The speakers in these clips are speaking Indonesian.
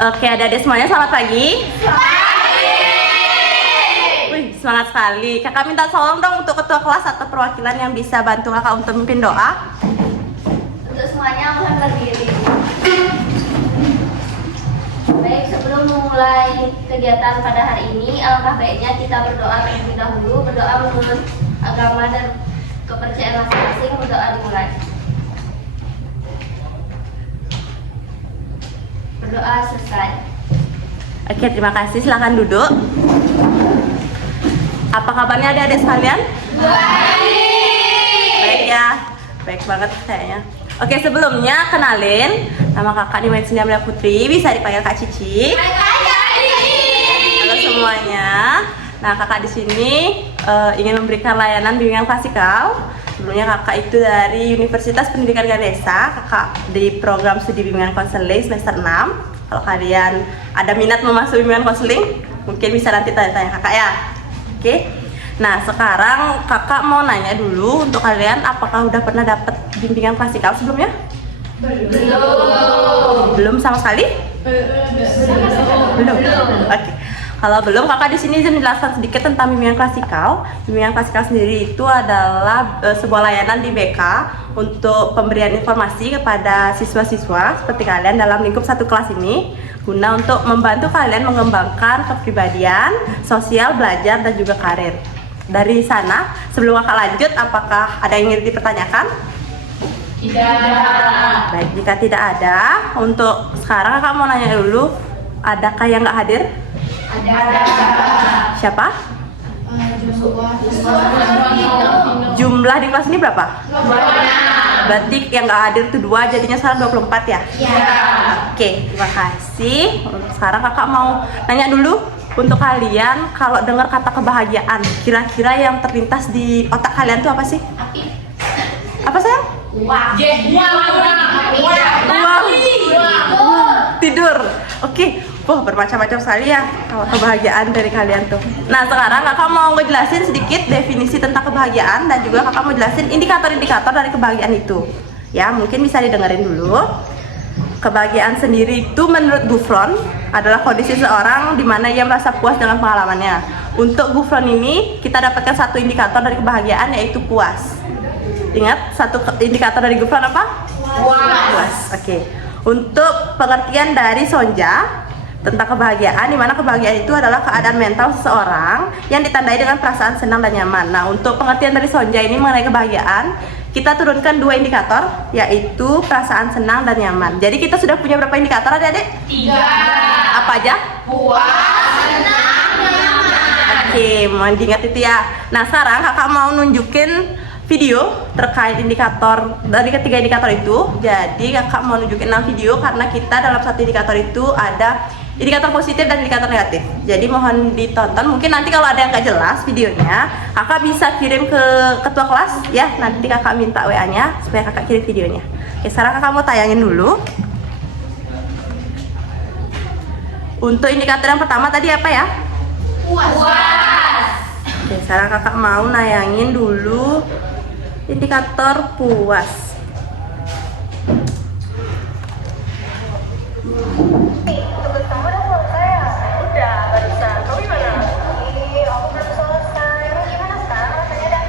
Oke, adik-adik semuanya selamat pagi. Wih, semangat sekali. Kakak minta tolong dong untuk ketua kelas atau perwakilan yang bisa bantu kakak untuk memimpin doa. Untuk semuanya mohon berdiri. Baik, sebelum memulai kegiatan pada hari ini, alangkah baiknya kita berdoa terlebih dahulu. Berdoa menurut agama dan kepercayaan masing-masing. Berdoa dimulai. Berdoa selesai. Oke, terima kasih. Silahkan duduk. Apa kabarnya adik-adik sekalian? Baik ya. Baik banget kayaknya. Oke, sebelumnya kenalin, nama kakak Nimain Sindiamlia Putri, bisa dipanggil Kak Cici. Halo semuanya. Nah, kakak di sini ingin memberikan layanan bimbingan klasikal. Sebelumnya kakak itu dari Universitas Pendidikan Ganesha, kakak di program studi bimbingan konseling semester 6. Kalau kalian ada minat memasuki bimbingan konseling, mungkin bisa nanti tanya-tanya kakak ya. Oke. Nah, sekarang kakak mau nanya dulu untuk kalian, apakah udah pernah dapat bimbingan klasikal sebelumnya? Belum sama sekali? Belum. Oke. Kalau belum, kakak di sini izin menjelaskan sedikit tentang bimbingan klasikal. Bimbingan klasikal sendiri itu adalah sebuah layanan di BK untuk pemberian informasi kepada siswa-siswa seperti kalian dalam lingkup satu kelas ini, guna untuk membantu kalian mengembangkan kepribadian, sosial, belajar, dan juga karir. Dari sana, sebelum kakak lanjut, apakah ada yang ingin dipertanyakan? Tidak. Baik, jika tidak ada, untuk sekarang kakak mau nanya dulu, adakah yang nggak hadir? Ada. Siapa? Jumlah di kelas ini berapa? Berarti yang nggak hadir itu 2, jadinya sekarang 24 ya? Iya. Oke, terima kasih. Sekarang kakak mau nanya dulu, untuk kalian kalau dengar kata kebahagiaan, kira-kira yang terlintas di otak kalian tuh apa sih? Apa sayang? Uang. Tidur. Oke. Wah, bermacam-macam sekali ya kalau kebahagiaan dari kalian tuh. Nah, sekarang kakak mau ngejelasin sedikit definisi tentang kebahagiaan dan juga kakak mau jelasin indikator-indikator dari kebahagiaan itu. Ya, mungkin bisa didengerin dulu. Kebahagiaan sendiri itu menurut Gufron adalah kondisi seorang di mana ia merasa puas dengan pengalamannya. Untuk Gufron ini, kita dapatkan satu indikator dari kebahagiaan yaitu puas. Ingat, satu indikator dari Gufron apa? Puas. Oke. Untuk pengertian dari Sonja tentang kebahagiaan, di mana kebahagiaan itu adalah keadaan mental seseorang yang ditandai dengan perasaan senang dan nyaman. Nah, untuk pengertian dari Sonja ini mengenai kebahagiaan, kita turunkan 2 indikator, yaitu perasaan senang dan nyaman. Jadi kita sudah punya berapa indikator adik-adik? 3. Apa aja? Puas, senang, nyaman. Oke, mohon diingat itu ya. Nah, sekarang kakak mau nunjukin video terkait indikator dari ketiga indikator itu. Jadi kakak mau nunjukin 6 video karena kita dalam satu indikator itu ada indikator positif dan indikator negatif. Jadi mohon ditonton. Mungkin nanti kalau ada yang nggak jelas videonya, kakak bisa kirim ke ketua kelas ya. Nanti kakak minta WA-nya supaya kakak kirim videonya. Oke, sekarang kakak mau tayangin dulu. Untuk indikator yang pertama tadi apa ya? Puas. Oke, sekarang kakak mau nayangin dulu indikator puas. Udah, barusan. Kamu gimana? Aku belum selesai. Gimana sekarang? Rasanya udah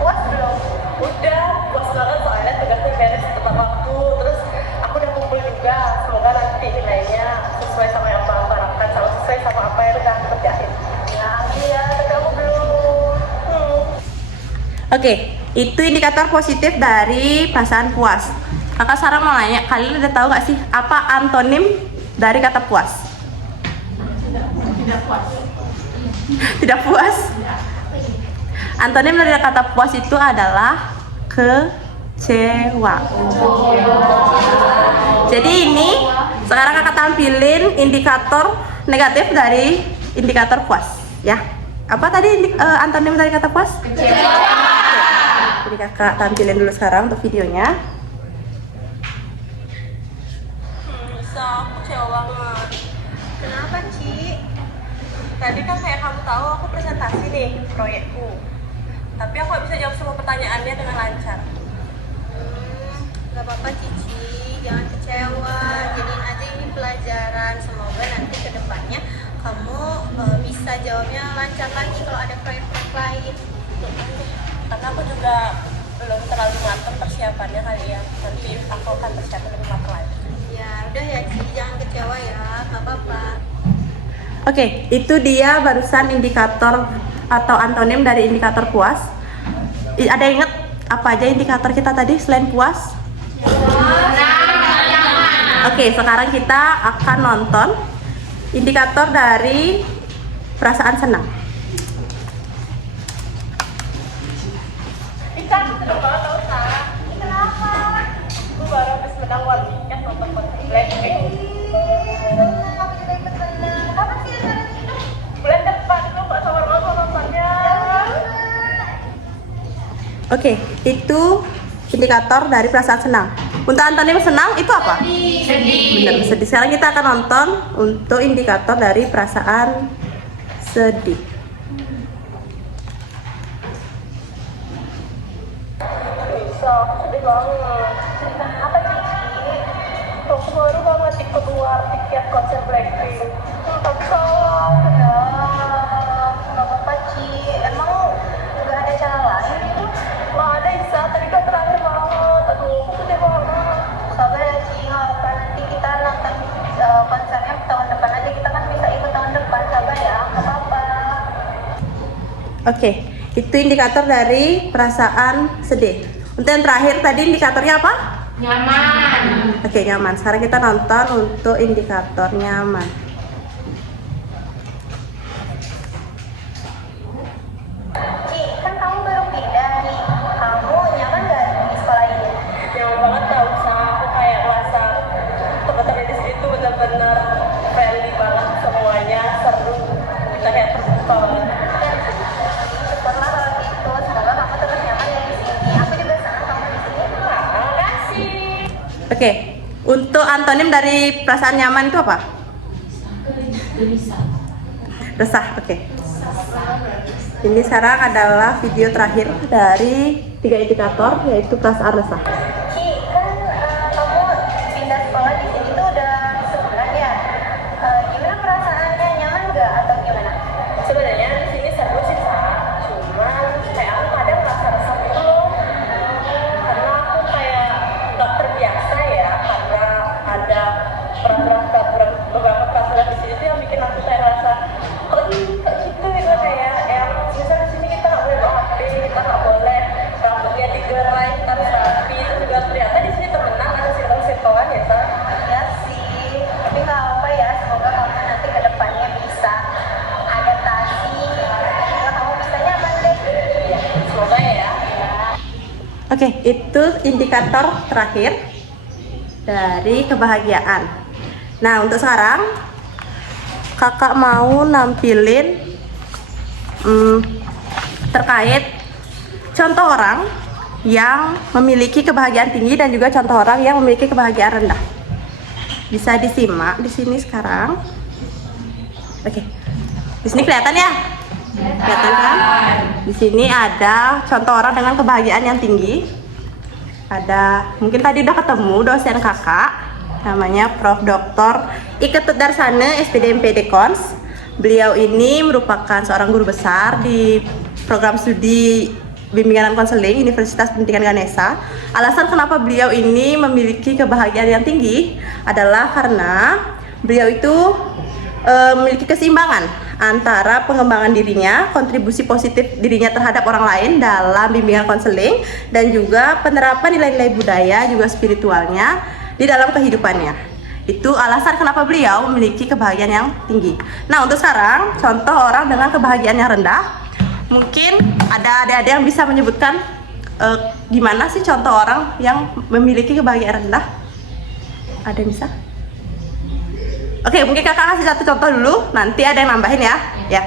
puas belum? Udah, puas banget soalnya tugasnya beres tepat waktu. Terus aku udah kumpul juga. Semoga nanti nilainya sesuai sama yang aku harapkan, sama sesuai sama apa yang udah aku kerjain. Iya, tapi aku belum. Oke, itu indikator positif dari perasaan puas. Kakak sekarang mau nanya, kalian udah tahu nggak sih apa antonim dari kata puas? Tidak puas. Tidak puas? Antonim dari kata puas itu adalah kecewa. Jadi ini sekarang kakak tampilin indikator negatif dari indikator puas, ya. Apa tadi antonim dari kata puas? Kecewa. Jadi kakak tampilin dulu sekarang untuk videonya. Aku kecewa banget. Kenapa, Ci? Tadi kan kayak kamu tahu aku presentasi nih proyekku. Tapi aku nggak bisa jawab semua pertanyaannya dengan lancar. Gak apa-apa, Cici. Jangan kecewa. Jadiin aja ini pelajaran. Semoga jawabnya lancar lagi kalau ada proyek-proyek lain. Karena aku juga belum terlalu matang persiapannya kali ya. Nanti aku akan persiapan lebih matang lagi. Ya udah ya Ci, jangan kecewa ya, nggak apa-apa. Oke, itu dia barusan indikator atau antonim dari indikator puas. Ada yang ingat apa aja indikator kita tadi selain puas? Oke, sekarang kita akan nonton indikator dari perasaan senang. Kenapa? Gue baru habis menang One Ticket nonton konser Blackpink. Bulan depan gue gak sabar banget mau nontonnya. Oke, itu indikator dari perasaan senang. Untuk antonim senang itu apa? Sedih. Benar, sedih. Sekarang kita akan nonton untuk indikator dari perasaan sedih. Sedih banget. Sedih kenapa Cici? Aku baru banget ikut luar tiket konser Blackpink. Tapi salah. Nggak apa-apa Ci, emang nggak ada cara lain gitu? Nggak ada Isa, tadi kan terakhir banget. Aduh, sedih banget. Sabar ya Ci, nggak apa nanti kita nonton konsernya tahun depan aja, kita kan bisa ikut tahun depan. Sabar ya, nggak apa-apa. Oke, itu indikator dari perasaan sedih. Untuk yang terakhir tadi indikatornya apa? Nyaman. Oke, nyaman. Sekarang kita nonton untuk indikator nyaman. Ci, kan kamu baru pindah nih, kamu nyaman nggak di sekolah ini? Nyaman banget tau, Sa. Aku kayak ngerasa teman-teman di situ benar-benar friendly banget semuanya, seru. Kita kayak terbuka banget. Syukurlah kalau gitu, semoga kamu terus nyaman ya di sini. Aku juga senang kamu di sini. Makasih. Oke, untuk antonim dari perasaan nyaman itu apa? Resah. Oke. Ini sekarang adalah video terakhir dari 3 indikator, yaitu perasaan resah. Ci, kan kamu pindah sekolah di sini tuh udah sebulan ya. Gimana perasaannya, nyaman nggak atau gimana? Sebenarnya di sini seru sih, Sa. Cuman kayak aku kadang merasa resah gitu loh. Karena aku kayak nggak terbiasa ya, karena ada peraturan beberapa peraturan di sini tuh yang bikin aku kayak rasa kok gitu gitu kayak yang misalnya di sini kita nggak boleh bawa HP, kita nggak boleh rambutnya digerai, kita harus rapi. Itu juga ternyata di sini temenan ada sirkon-sirkoan ya, Sa. Iya sih, tapi nggak apa ya. Semoga kamu nanti ke depannya bisa adaptasi, sehingga kamu bisa nyaman deh. Semoga ya. Oke, itu indikator terakhir dari kebahagiaan. Nah, untuk sekarang kakak mau nampilin terkait contoh orang yang memiliki kebahagiaan tinggi dan juga contoh orang yang memiliki kebahagiaan rendah. Bisa disimak di sini sekarang. Oke, di sini kelihatan ya? Kelihatan kan? Di sini ada contoh orang dengan kebahagiaan yang tinggi. Ada, mungkin tadi udah ketemu dosen kakak, namanya Prof. Dr. Iketut Darsana, SPD MPD Kons. Beliau ini merupakan seorang guru besar di program studi bimbingan dan konseling Universitas Pendidikan Ganesha. Alasan kenapa beliau ini memiliki kebahagiaan yang tinggi adalah karena beliau itu memiliki keseimbangan antara pengembangan dirinya, kontribusi positif dirinya terhadap orang lain dalam bimbingan konseling, dan juga penerapan nilai-nilai budaya juga spiritualnya di dalam kehidupannya. Itu alasan kenapa beliau memiliki kebahagiaan yang tinggi. Nah, untuk sekarang contoh orang dengan kebahagiaan yang rendah. Mungkin ada adik-adik yang bisa menyebutkan gimana sih contoh orang yang memiliki kebahagiaan rendah? Ada yang bisa? Oke, mungkin kakak kasih satu contoh dulu, nanti ada yang nambahin ya.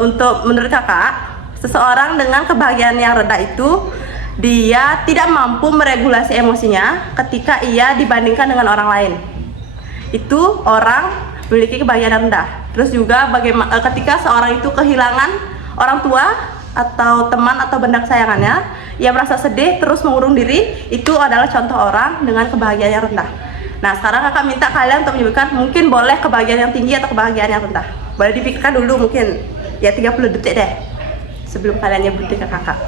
Untuk menurut kakak, seseorang dengan kebahagiaan yang rendah itu dia tidak mampu meregulasi emosinya ketika ia dibandingkan dengan orang lain. Itu orang memiliki kebahagiaan rendah. Terus juga bagaimana ketika seorang itu kehilangan orang tua atau teman atau benda kesayangannya, ia merasa sedih terus mengurung diri, itu adalah contoh orang dengan kebahagiaan yang rendah. Nah, sekarang kakak minta kalian untuk menyebutkan, mungkin boleh kebahagiaan yang tinggi atau kebahagiaan yang rendah. Boleh dipikirkan dulu mungkin ya 30 detik deh sebelum kalian nyebutin ke kakak.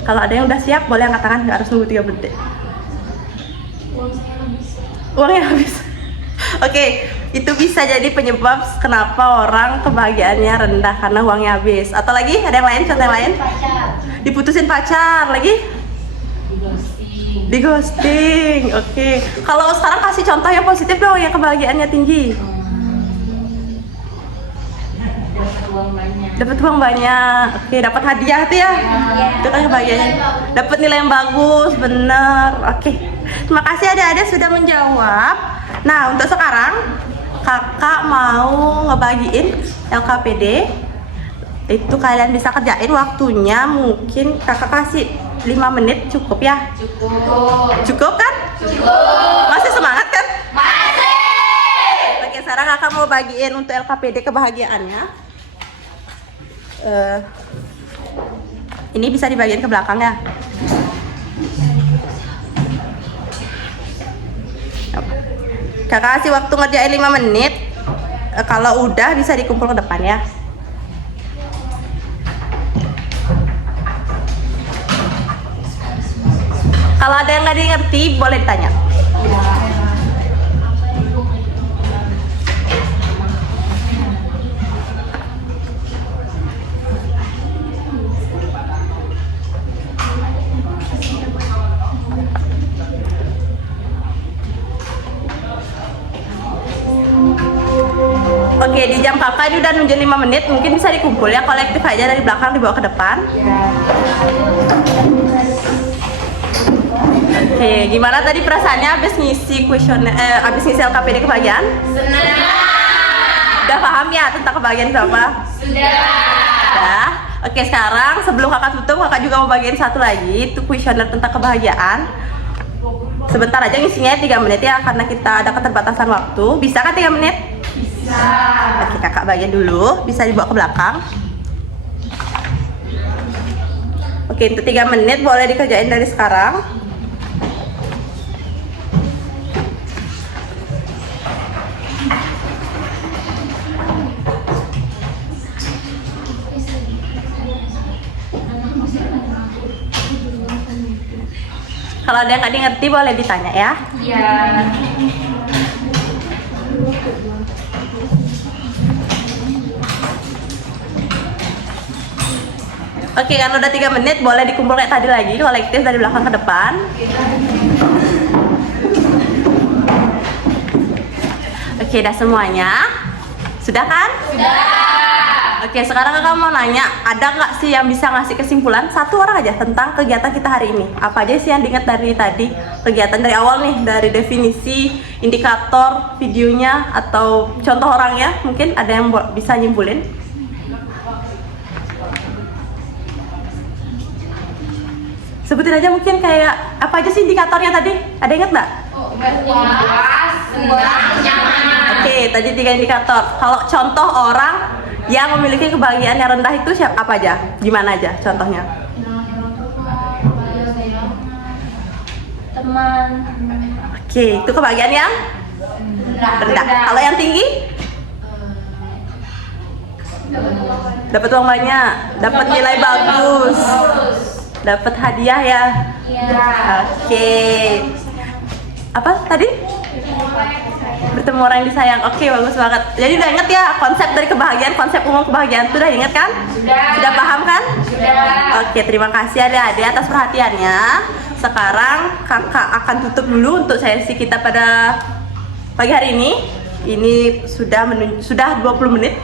Kalau ada yang udah siap boleh angkat tangan, nggak harus nunggu 30 detik. Uangnya habis. Oke, itu bisa jadi penyebab kenapa orang kebahagiaannya rendah karena uangnya habis. Atau lagi ada yang lain, contoh yang lain? Pacar. Diputusin pacar, lagi? Di ghosting. Oke. Kalau sekarang kasih contoh yang positif dong, yang kebahagiaannya tinggi. Dapat uang banyak. Oke, dapat hadiah tuh ya. Itu kan kebahagiaannya. Dapat nilai yang bagus, bener. Oke. Terima kasih adik-adik sudah menjawab. Nah, untuk sekarang kakak mau ngebagiin LKPD. Itu kalian bisa kerjain waktunya, mungkin kakak kasih 5 menit cukup ya? Cukup kan? Masih semangat kan? Masih. Oke, sekarang kakak mau bagiin untuk LKPD kebahagiaannya. Ini bisa dibagiin ke belakang ya. Kakak kasih waktu ngerjain 5 menit. Kalau udah bisa dikumpul ke depan ya. Kalau ada yang nggak ngerti boleh ditanya. Oke, di jam kakak ini udah nunjuk 5 menit, mungkin bisa dikumpul ya, kolektif aja dari belakang dibawa ke depan. Oke, gimana tadi perasaannya habis ngisi kuesioner, habis ngisi LKPD kebahagiaan? Senang. Udah paham ya tentang kebahagiaan itu apa? Sudah. Oke, sekarang sebelum kakak tutup, kakak juga mau bagiin satu lagi, itu kuesioner tentang kebahagiaan. Sebentar aja ngisinya 3 menit ya, karena kita ada keterbatasan waktu. Bisa kan 3 menit? Bisa. Oke, kakak bagian dulu, bisa dibawa ke belakang. Oke, untuk 3 menit boleh dikerjain dari sekarang. Kalau ada yang nggak ngerti boleh ditanya ya. Iya. Oke, kan udah 3 menit boleh dikumpul kayak tadi lagi, kolektif dari belakang ke depan. Oke, udah semuanya? Sudah kan? Sudah. Oke, sekarang kakak mau nanya, ada nggak sih yang bisa ngasih kesimpulan satu orang aja tentang kegiatan kita hari ini? Apa aja sih yang diingat dari tadi? Kegiatan dari awal nih, dari definisi, indikator, videonya, atau contoh orangnya? Mungkin ada yang bisa nyimpulin? Sebutin aja mungkin kayak apa aja sih indikatornya tadi? Ada ingat nggak? Puas, senang, nyaman. Oke, tadi 3 indikator. Kalau contoh orang yang memiliki kebahagiaan yang rendah itu siapa apa aja? Gimana aja contohnya? Teman. Oke, itu kebahagiaan yang rendah. Kalau yang tinggi? Dapat uang banyak, dapat nilai bagus, dapat hadiah ya. Iya. Oke. Apa tadi? Bertemu orang yang disayang. Oke, bagus banget. Jadi udah inget ya konsep dari kebahagiaan, konsep umum kebahagiaan itu udah inget kan? Sudah paham kan? Sudah. Oke, terima kasih adik-adik atas perhatiannya. Sekarang kakak akan tutup dulu untuk sesi kita pada pagi hari ini. Ini sudah 20 menit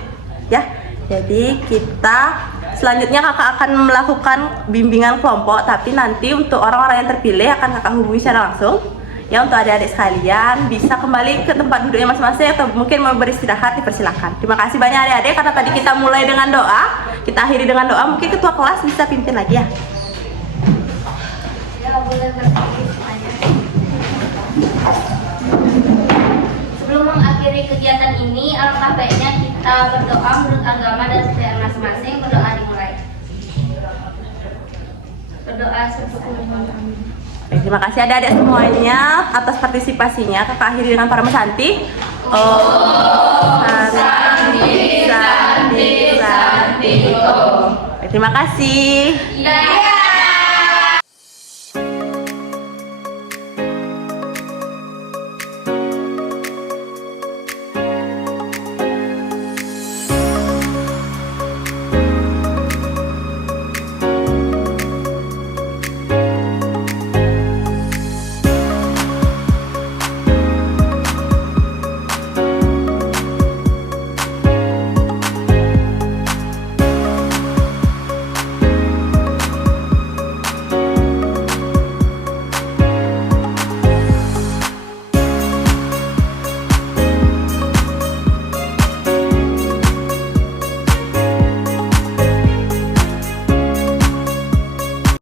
ya. Jadi kita selanjutnya kakak akan melakukan bimbingan kelompok, tapi nanti untuk orang-orang yang terpilih akan kakak hubungi secara langsung. Ya, untuk adik-adik sekalian bisa kembali ke tempat duduknya masing-masing atau mungkin mau beristirahat, dipersilakan. Terima kasih banyak adik-adik karena tadi kita mulai dengan doa, kita akhiri dengan doa. Mungkin ketua kelas bisa pimpin lagi ya. Sebelum mengakhiri kegiatan ini, alangkah baiknya kita berdoa menurut agama dan kepercayaan masing-masing. Berdoa dimulai. Berdoa sebelum Terima kasih adik-adik semuanya atas partisipasinya. Kakak akhiri dengan para mesanti. Oh, santi, santi, santi, oh. Terima kasih. Iya.